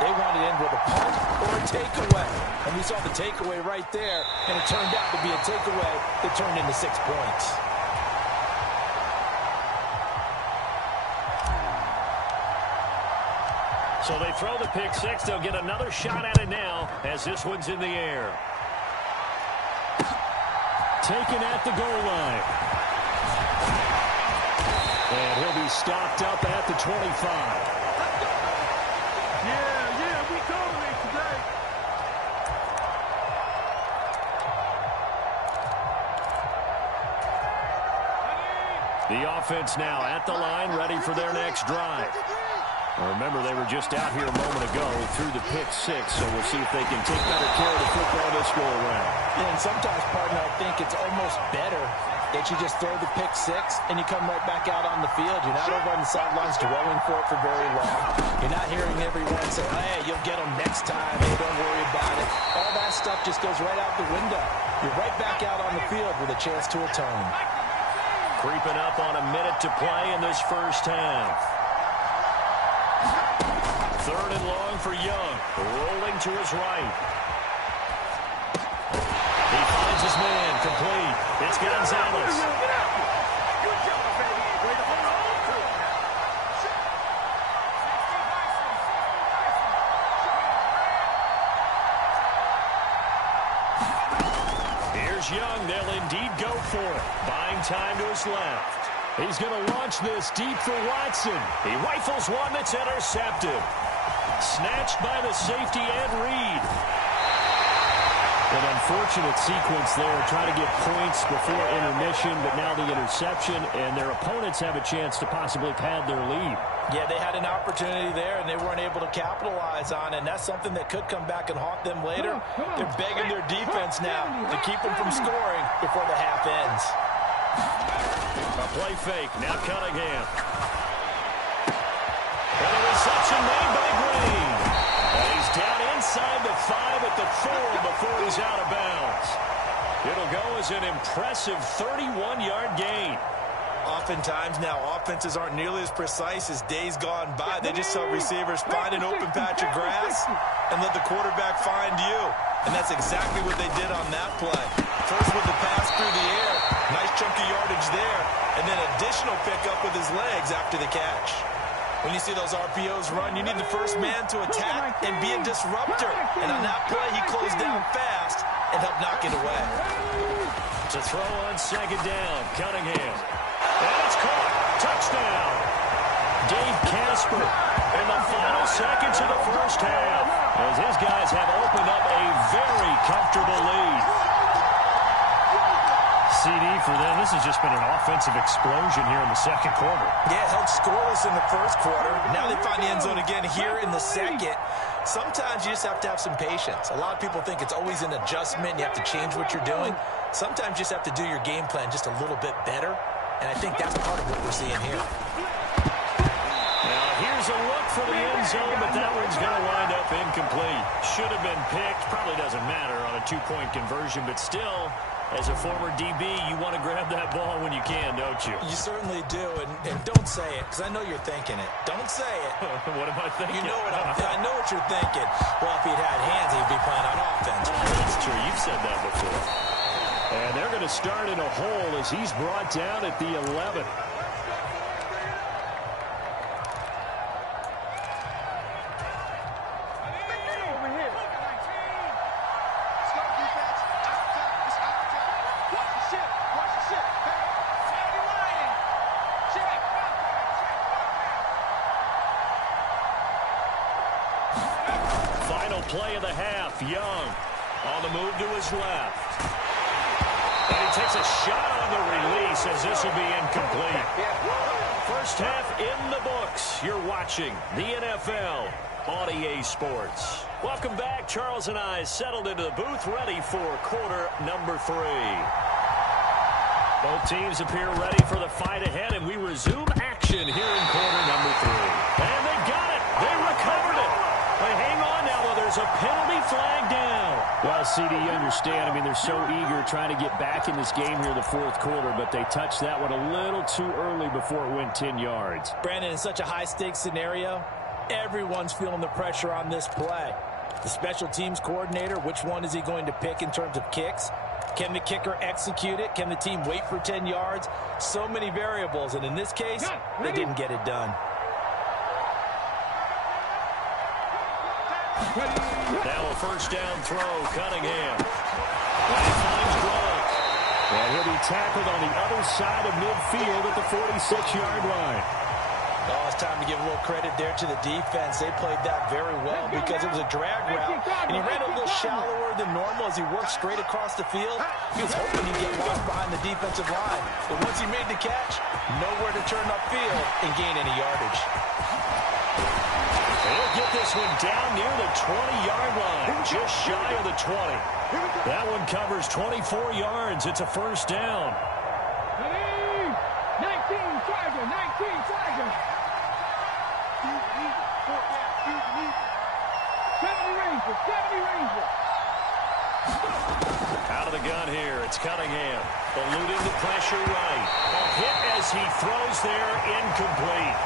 They wanted in with a punt or a takeaway. And we saw the takeaway right there, and it turned out to be a takeaway that turned into 6 points. So they throw the pick six. They'll get another shot at it now as this one's in the air. Taken at the goal line. And he'll be stopped up at the 25. We dominate today. The offense now at the line, ready for their next drive. Remember, they were just out here a moment ago through the pick six, so we'll see if they can take better care of the football this go-around. Yeah, and sometimes, partner, I think it's almost better that you just throw the pick six and you come right back out on the field. You're not over on the sidelines dwelling for it for very long. You're not hearing everyone say, hey, you'll get them next time. Hey, don't worry about it. All that stuff just goes right out the window. You're right back out on the field with a chance to atone. Creeping up on a minute to play in this first half. Third and long for Young. Rolling to his right. He finds his man. Complete. It's Gonzalez. Here's Young. They'll indeed go for it. Buying time to his left. He's going to launch this deep for Watson. He rifles one that's intercepted. Snatched by the safety Ed Reed. An unfortunate sequence there, trying to get points before intermission, but now the interception, and their opponents have a chance to possibly pad their lead. Yeah, they had an opportunity there, and they weren't able to capitalize on it, and that's something that could come back and haunt them later. They're begging their defense now to keep them from scoring before the half ends. A play fake, now Cunningham. And a reception made by Green. And he's down inside the 5 at the 4 before he's out of bounds. It'll go as an impressive 31-yard gain. Oftentimes now, offenses aren't nearly as precise as days gone by. They just help receivers find an open patch of grass and let the quarterback find you. And that's exactly what they did on that play. First with the pass through the air. Nice chunky yardage there. And then additional pickup with his legs after the catch. When you see those RPOs run, you need the first man to attack and be a disruptor. And on that play, he closed down fast and helped knock it away. To throw on second down, Cunningham. And it's caught. Touchdown. Dave Casper in the final seconds of the first half, as his guys have opened up a very comfortable lead. CD for them. This has just been an offensive explosion here in the second quarter. Yeah, held scoreless in the first quarter. Now they find the end zone again here in the second. Sometimes you just have to have some patience. A lot of people think it's always an adjustment. You have to change what you're doing. Sometimes you just have to do your game plan just a little bit better. And I think that's part of what we're seeing here. Now here's a look for the end zone, but that one's going to wind up incomplete. Should have been picked. Probably doesn't matter on a two-point conversion, but still, as a former DB, you want to grab that ball when you can, don't you? You certainly do, and don't say it, because I know you're thinking it. Don't say it. What am I thinking? You know what I know what you're thinking. Well, if he'd had hands, he'd be playing on offense. That's true. You've said that before. And they're going to start in a hole as he's brought down at the 11. Final play of the half. Young on the move to his left. And he takes a shot on the release as this will be incomplete. First half in the books. You're watching the NFL on EA Sports. Welcome back. Charles and I settled into the booth, ready for quarter number 3. Both teams appear ready for the fight ahead, and we resume action here in quarter number 3. And they got it. They recovered it. They hang on now, though. There's a penalty flag down. Well, CD, you understand. I mean, they're so eager trying to get back in this game here in the fourth quarter, but they touched that one a little too early before it went 10 yards. Brandon, in such a high-stakes scenario, Everyone's feeling the pressure on this play. The special teams coordinator, which one is he going to pick in terms of kicks? Can the kicker execute it? Can the team wait for 10 yards? So many variables, and in this case, they didn't get it done. Now a first down throw, Cunningham. And he finds Gronk. And he'll be tackled on the other side of midfield at the 46-yard line. Oh, it's time to give a little credit there to the defense. They played that very well because it was a drag route, and he ran a little shallower than normal as he worked straight across the field. He was hoping he'd get lost behind the defensive line, but once he made the catch, nowhere to turn upfield and gain any yardage. He'll get this one down near the 20-yard line, just shy of the 20. That one covers 24 yards. It's a first down. 19 Tiger. 70 Ranger. Out of the gun here, it's Cunningham. Eluding the pressure right. A hit as he throws there, incomplete.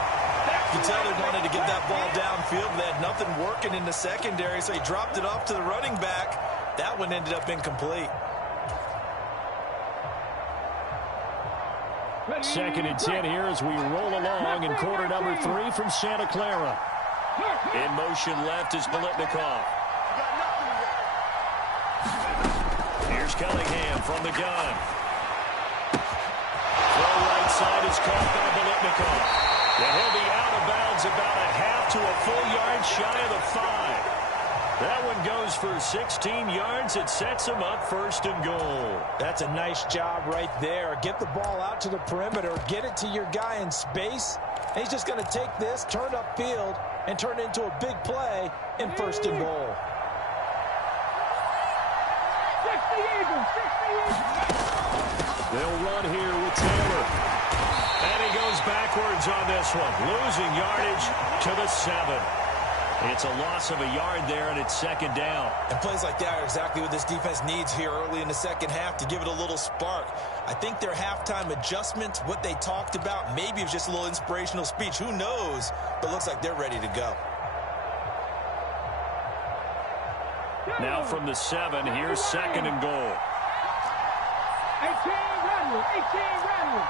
You can tell they wanted to get that ball downfield. They had nothing working in the secondary, so he dropped it off to the running back. That one ended up incomplete. Second and 10 here as we roll along in quarter number 3 from Santa Clara. In motion left is Biletnikoff. Here's Cunningham from the gun. Throw right side is caught by Biletnikoff. And he'll be out of bounds about a half to a full yard shy of the 5. That one goes for 16 yards. It sets him up first and goal. That's a nice job right there. Get the ball out to the perimeter. Get it to your guy in space. And he's just going to take this, turn upfield, and turn it into a big play in first and goal. 60 Eagles. They'll run here with Taylor. And he goes backwards on this one. Losing yardage to the 7. It's a loss of a yard there, and it's second down. And plays like that are exactly what this defense needs here early in the second half to give it a little spark. I think their halftime adjustment, what they talked about, maybe it was just a little inspirational speech. Who knows? But it looks like they're ready to go. Now from the 7, here's second and goal. 18 Redwood.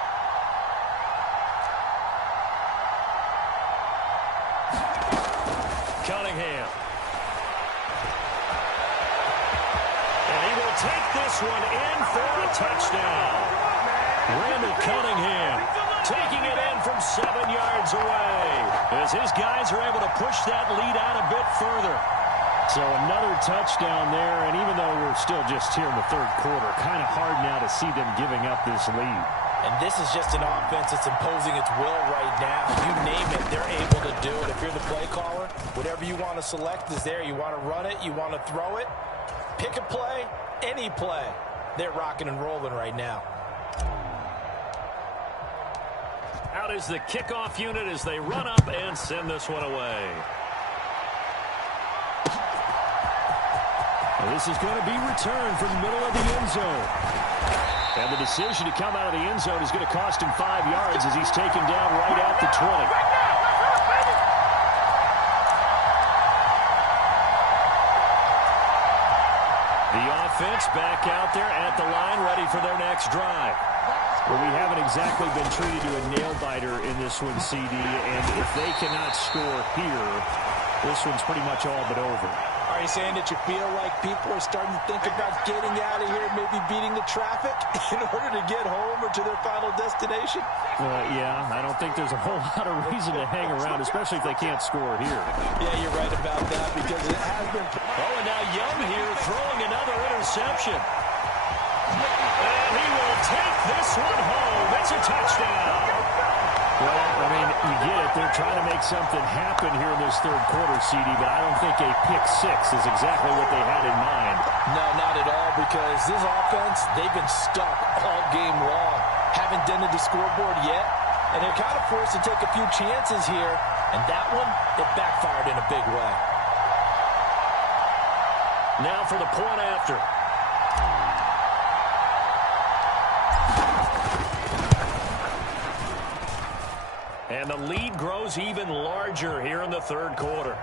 Cunningham. And he will take this one in for a touchdown. Randall Cunningham taking it in from 7 yards away as his guys are able to push that lead out a bit further. So another touchdown there, and even though we're still just here in the third quarter, kind of hard now to see them giving up this lead. And this is just an offense that's imposing its will right now. You name it, they're able to do it. If you're the play caller, whatever you want to select is there. You want to run it, you want to throw it. Pick a play, any play. They're rocking and rolling right now. Out is the kickoff unit as they run up and send this one away. Well, this is going to be returned from the middle of the end zone. And the decision to come out of the end zone is going to cost him 5 yards as he's taken down right at the 20. The offense back out there at the line, ready for their next drive. Well, we haven't exactly been treated to a nail-biter in this one, CD, and if they cannot score here, this one's pretty much all but over. Are you saying that you feel like people are starting to think about getting out of here, maybe beating the traffic in order to get home or to their final destination? Yeah, I don't think there's a whole lot of reason to hang around, especially if they can't score here. Yeah, you're right about that because it has been... Oh, and now Young here throwing another interception. And he will take this one home. It's a touchdown. Well, I mean, you get it. They're trying to make something happen here in this third quarter, CD, but I don't think a pick six is exactly what they had in mind. No, not at all, because this offense, they've been stuck all game long. Haven't dented the scoreboard yet, and they're kind of forced to take a few chances here, and that one, it backfired in a big way. Now for the point after. And the lead grows even larger here in the third quarter.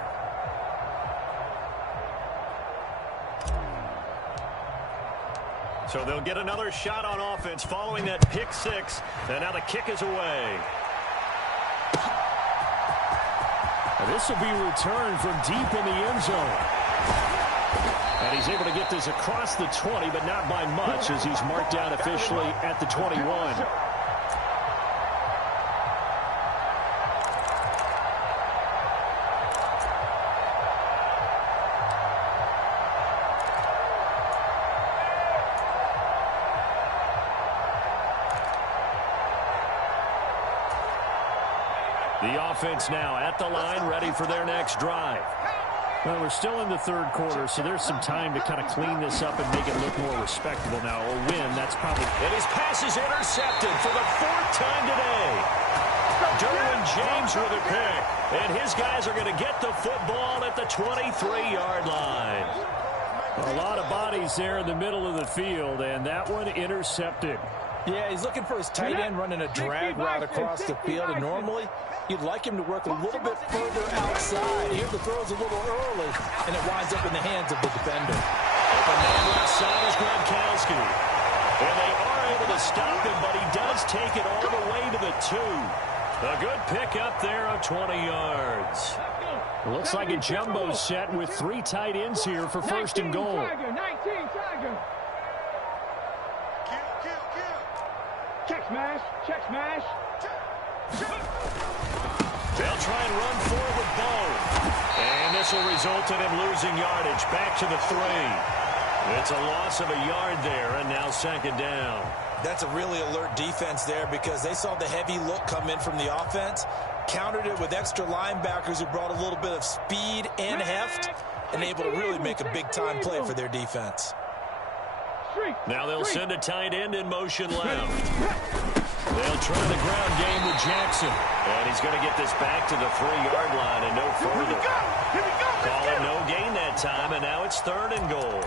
So they'll get another shot on offense following that pick six. And now the kick is away. And this will be returned from deep in the end zone. And he's able to get this across the 20, but not by much as he's marked down officially at the 21. The offense now at the line, ready for their next drive. Well, we're still in the third quarter, so there's some time to kind of clean this up and make it look more respectable now. A win, that's probably... And his pass is intercepted for the fourth time today. Derwin James with a pick. And his guys are going to get the football at the 23-yard line. A lot of bodies there in the middle of the field, and that one intercepted. Yeah, he's looking for his tight end running a drag route across the field, and normally you'd like him to work a little bit further outside. Here the throw's a little early, and it winds up in the hands of the defender. Open man left side is Gronkowski. And they are able to stop him, but he does take it all the way to the 2. A good pick up there of 20 yards. It looks like a jumbo set with 3 tight ends here for first and goal. 19 Tiger. Check smash, check smash. They'll try and run forward with Bowe. And this will result in him losing yardage back to the 3. It's a loss of a yard there, and now second down. That's a really alert defense there because they saw the heavy look come in from the offense, countered it with extra linebackers who brought a little bit of speed and heft, and able to really make a big-time play for their defense. Now they'll send a tight end in motion left. They'll try the ground game with Jackson. And he's going to get this back to the 3-yard line and no further. Call it no gain that time, and now it's third and goal.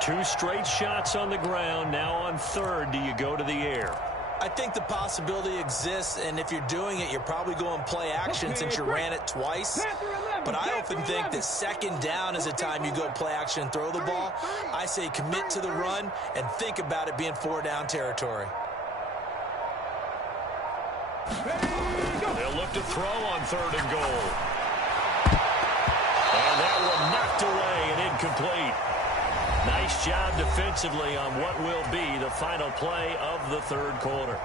2 straight shots on the ground. Now on third, do you go to the air? I think the possibility exists, and if you're doing it, you're probably going play action since you ran it twice. But I often think that second down is a time you go play action and throw the ball. I say commit to the run and think about it being 4-down territory. They'll look to throw on third and goal. And that one knocked away and incomplete. Nice job defensively on what will be the final play of the third quarter.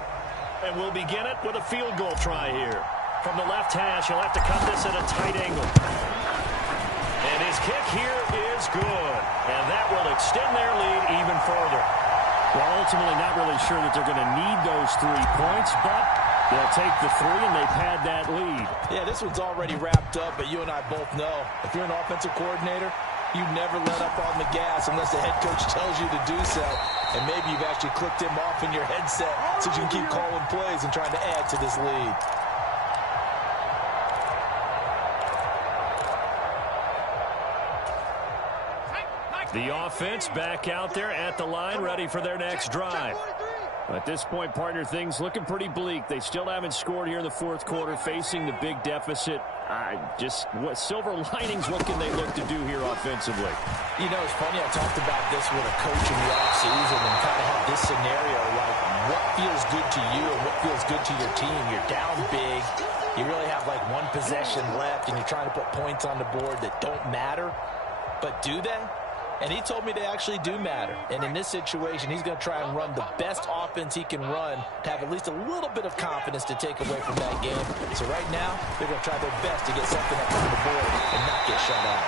And we'll begin it with a field goal try here. From the left hash, he'll have to cut this at a tight angle. And his kick here is good. And that will extend their lead even further. Well, ultimately not really sure that they're going to need those 3 points, but they'll take the 3 and they pad that lead. Yeah, this one's already wrapped up, but you and I both know if you're an offensive coordinator, you never let up on the gas unless the head coach tells you to do so. And maybe you've actually clicked him off in your headset so you can keep calling plays and trying to add to this lead. The offense back out there at the line, ready for their next drive. At this point, partner, things looking pretty bleak. They still haven't scored here in the fourth quarter, facing the big deficit. What silver linings, what can they look to do here offensively? You know, it's funny, I talked about this with a coach in the offseason and kind of had this scenario, like what feels good to you and what feels good to your team. You're down big. You really have like 1 possession left, and you're trying to put points on the board that don't matter. But do they? And he told me they actually do matter. And in this situation, he's going to try and run the best offense he can run to have at least a little bit of confidence to take away from that game. So right now, they're going to try their best to get something up on the board and not get shut out.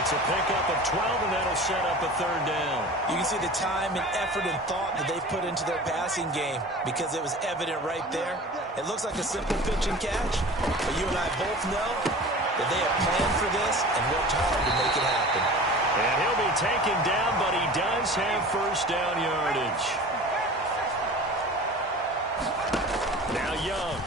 It's a pickup of 12, and that'll set up a third down. You can see the time and effort and thought that they've put into their passing game because it was evident right there. It looks like a simple pitch and catch, but you and I both know that they have planned for this and worked hard to make it happen. And he'll be taken down, but he does have first down yardage. Now Young.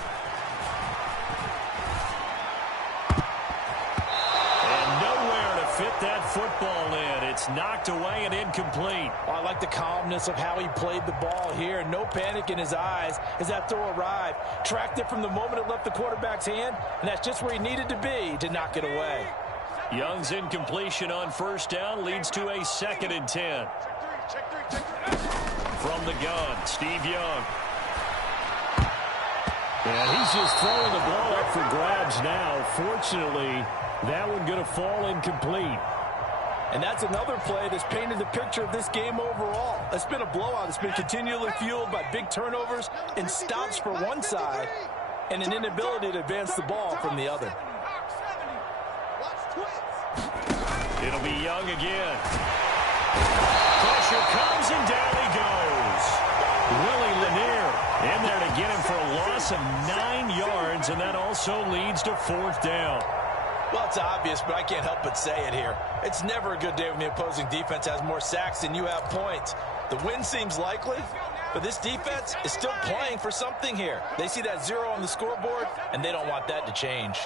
And nowhere to fit that football in. it's knocked away and incomplete. I like the calmness of how he played the ball here. No panic in his eyes as that throw arrived. Tracked it from the moment it left the quarterback's hand, and that's just where he needed to be to knock it away. Young's incompletion on first down leads to a 2nd and 10. From the gun, Steve Young. And he's just throwing the ball up for grabs now. Fortunately, that one going to fall incomplete. And that's another play that's painted the picture of this game overall. It's been a blowout. It's been continually fueled by big turnovers and stops for one side and an inability to advance the ball from the other. It'll be Young again. Pressure comes and down he goes. Willie Lanier in there to get him for a loss of 9 yards, and that also leads to 4th down. Well, it's obvious, but I can't help but say it here. It's never a good day when the opposing defense has more sacks than you have points. The win seems likely, but this defense is still playing for something here. They see that 0 on the scoreboard, and they don't want that to change.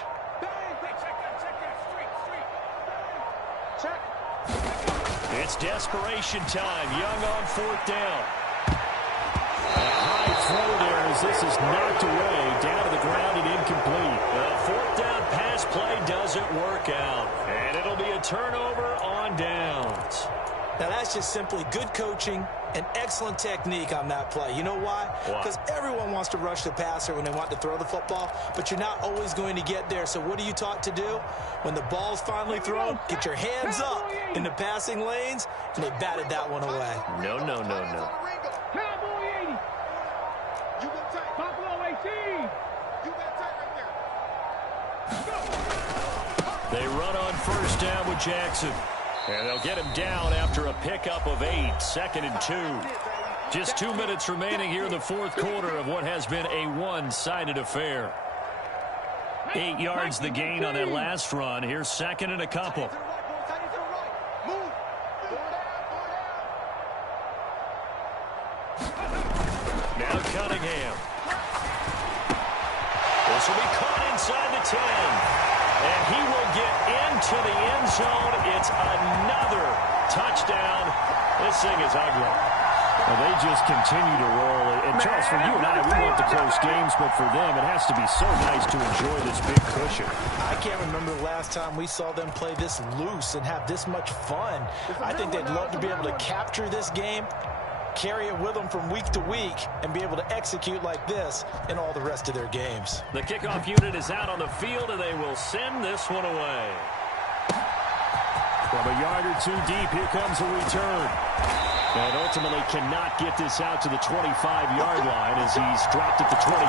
It's desperation time. Young on 4th down. A high throw there as this is knocked away, down to the ground and incomplete. The 4th down pass play doesn't work out, and it'll be a turnover on downs. Now, that's just simply good coaching and excellent technique on that play. You know why? Because everyone wants to rush the passer when they want to throw the football, but you're not always going to get there. So what are you taught to do? When the ball's finally thrown, get your hands up in the passing lanes, and they batted that one away. No. Cowboy 80. You got tight. Buffalo 18. You got tight right there. They run on first down with Jackson. And they'll get him down after a pickup of 8, 2nd and 2. Just 2 minutes remaining here in the 4th quarter of what has been a one-sided affair. 8 yards the gain on that last run. Here's 2nd and a couple. Now Cunningham. This will be caught inside the 10. And he will get into the end zone. It's another touchdown. This thing is ugly. Well, they just continue to roll. And, Charles, for you and I, we want the close games, but for them, it has to be so nice to enjoy this big cushion. I can't remember the last time we saw them play this loose and have this much fun. I think they'd love to be able to capture this game, carry it with them from week to week, and be able to execute like this in all the rest of their games. The kickoff unit is out on the field, and they will send this one away. From a yard or 2 deep, here comes a return. And ultimately cannot get this out to the 25-yard line as he's dropped at the 23.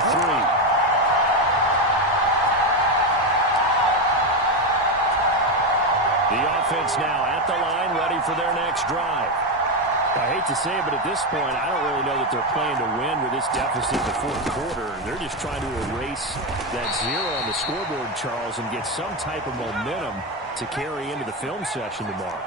The offense now at the line, ready for their next drive. I hate to say it, but at this point, I don't really know that they're playing to win with this deficit in the 4th quarter. They're just trying to erase that 0 on the scoreboard, Charles, and get some type of momentum to carry into the film session tomorrow.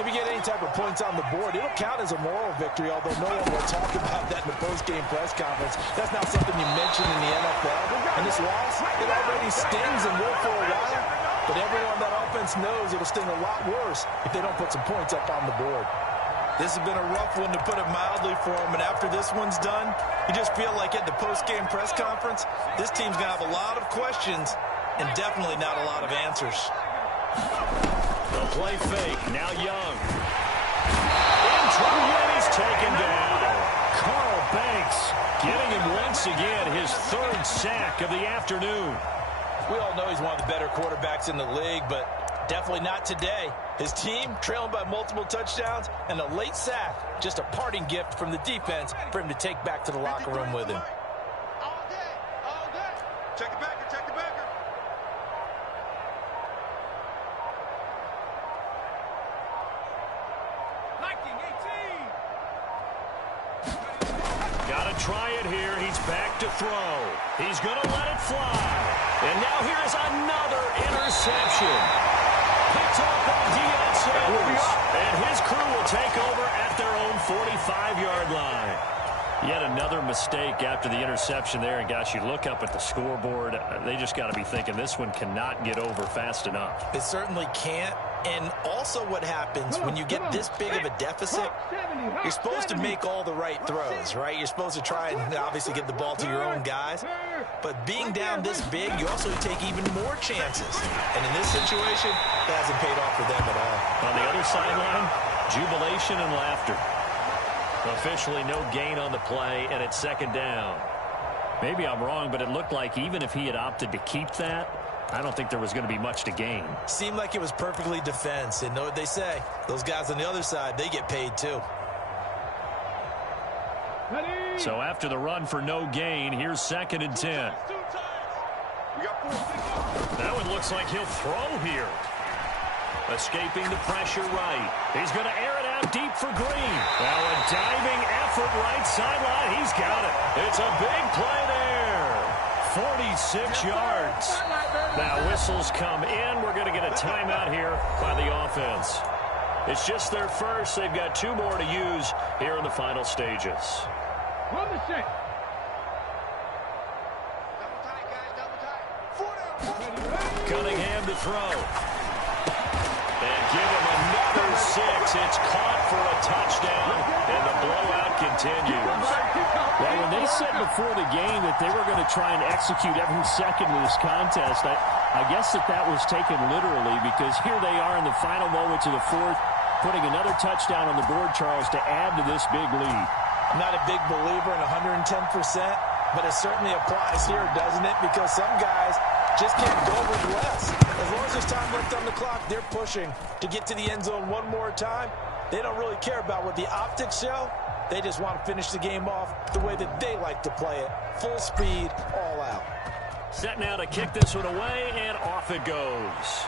If you get any type of points on the board, it'll count as a moral victory, although no one will talk about that in the post-game press conference. That's not something you mention in the NFL. And this loss, it already stings and will for a while, but everyone on that offense knows it'll sting a lot worse if they don't put some points up on the board. This has been a rough one, to put it mildly, for them. And after this one's done, you just feel like at the post-game press conference, this team's going to have a lot of questions and definitely not a lot of answers. They'll play fake. Now Young. In trouble, and he's taken down. Carl Banks getting him once again his 3rd sack of the afternoon. We all know he's one of the better quarterbacks in the league, but definitely not today. His team trailing by multiple touchdowns, and a late sack, just a parting gift from the defense for him to take back to the locker room with him. All day. Check it backer. Got to try it here. He's back to throw. He's going to let it fly. And now here's another interception. Picked up by Deion Sanders. And his crew will take over at their own 45-yard line. Yet another mistake after the interception there. And, gosh, you look up at the scoreboard. They just got to be thinking this one cannot get over fast enough. It certainly can't. And also what happens when you get this big of a deficit, you're supposed to make all the right throws, right? You're supposed to try and obviously get the ball to your own guys. But being down this big, you also take even more chances. And in this situation, that hasn't paid off for them at all. On the other sideline, jubilation and laughter. Officially no gain on the play, and it's second down. Maybe I'm wrong, but it looked like even if he had opted to keep that, I don't think there was going to be much to gain. Seemed like it was perfectly defense. And know what they say, those guys on the other side, they get paid too. So after the run for no gain, here's 2nd and 10. That one looks like he'll throw here. Escaping the pressure right. He's going to air it out deep for Green. Now a diving effort right sideline. He's got it. It's a big play there. 46 yards. Now whistles come in. We're going to get a timeout here by the offense. It's just their first. They've got 2 more to use here in the final stages. Cunningham to throw. And give him another 6. It's caught for a touchdown, and the blowout continues. Well, when they said before the game that they were going to try and execute every second of this contest, I guess that was taken literally, because here they are in the final moments of the 4th, putting another touchdown on the board, Charles, to add to this big lead. I'm not a big believer in 110%, but it certainly applies here, doesn't it? Because some guys just can't go with less. As long as there's time left on the clock, they're pushing to get to the end zone one more time. They don't really care about what the optics show. They just want to finish the game off the way that they like to play it. Full speed, all out. Set now to kick this one away, and off it goes.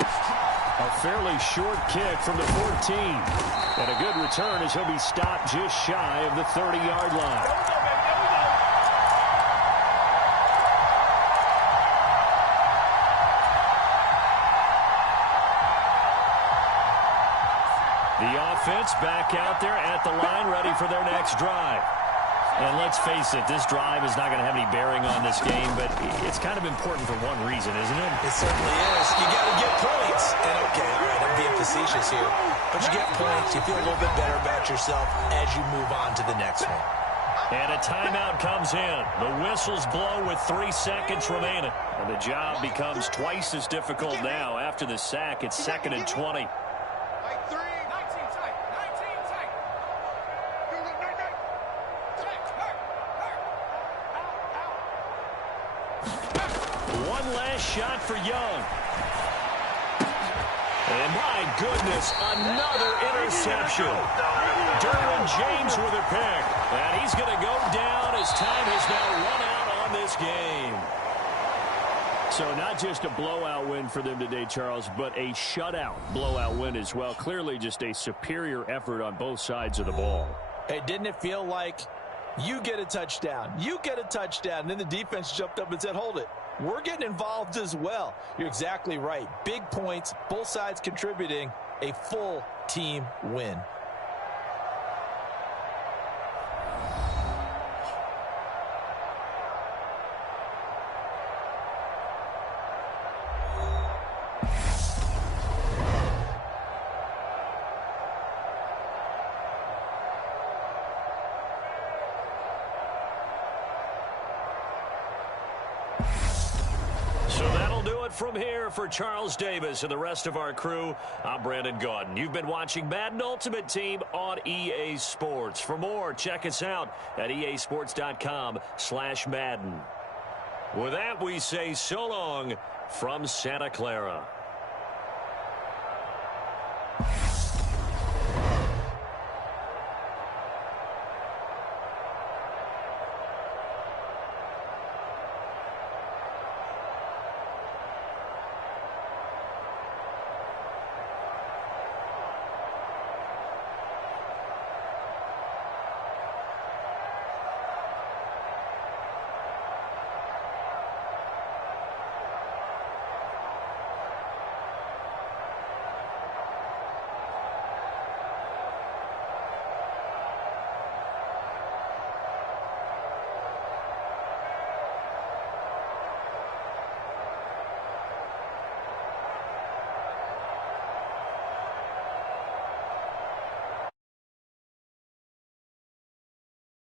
A fairly short kick from the 14. And a good return as he'll be stopped just shy of the 30-yard line. The offense back out there at the line, ready for their next drive. And let's face it, this drive is not going to have any bearing on this game, but it's kind of important for one reason, isn't it? It certainly is. You got to get points. And okay, all right, I'm being facetious here. But you get points, you feel a little bit better about yourself as you move on to the next one. And a timeout comes in. The whistles blow with 3 seconds remaining. And the job becomes twice as difficult now. After the sack, it's 2nd and 20. One last shot for Young. And my goodness, another interception. Derwin James with a pick. And he's going to go down as time has now run out on this game. So not just a blowout win for them today, Charles, but a shutout blowout win as well. Clearly just a superior effort on both sides of the ball. Hey, didn't it feel like you get a touchdown, you get a touchdown, and then the defense jumped up and said, hold it. We're getting involved as well. You're exactly right. Big points, both sides contributing, a full team win. From here for Charles Davis and the rest of our crew, I'm Brandon Gaudin. You've been watching Madden Ultimate Team on EA Sports. For more, check us out at easports.com/Madden. With that, we say so long from Santa Clara.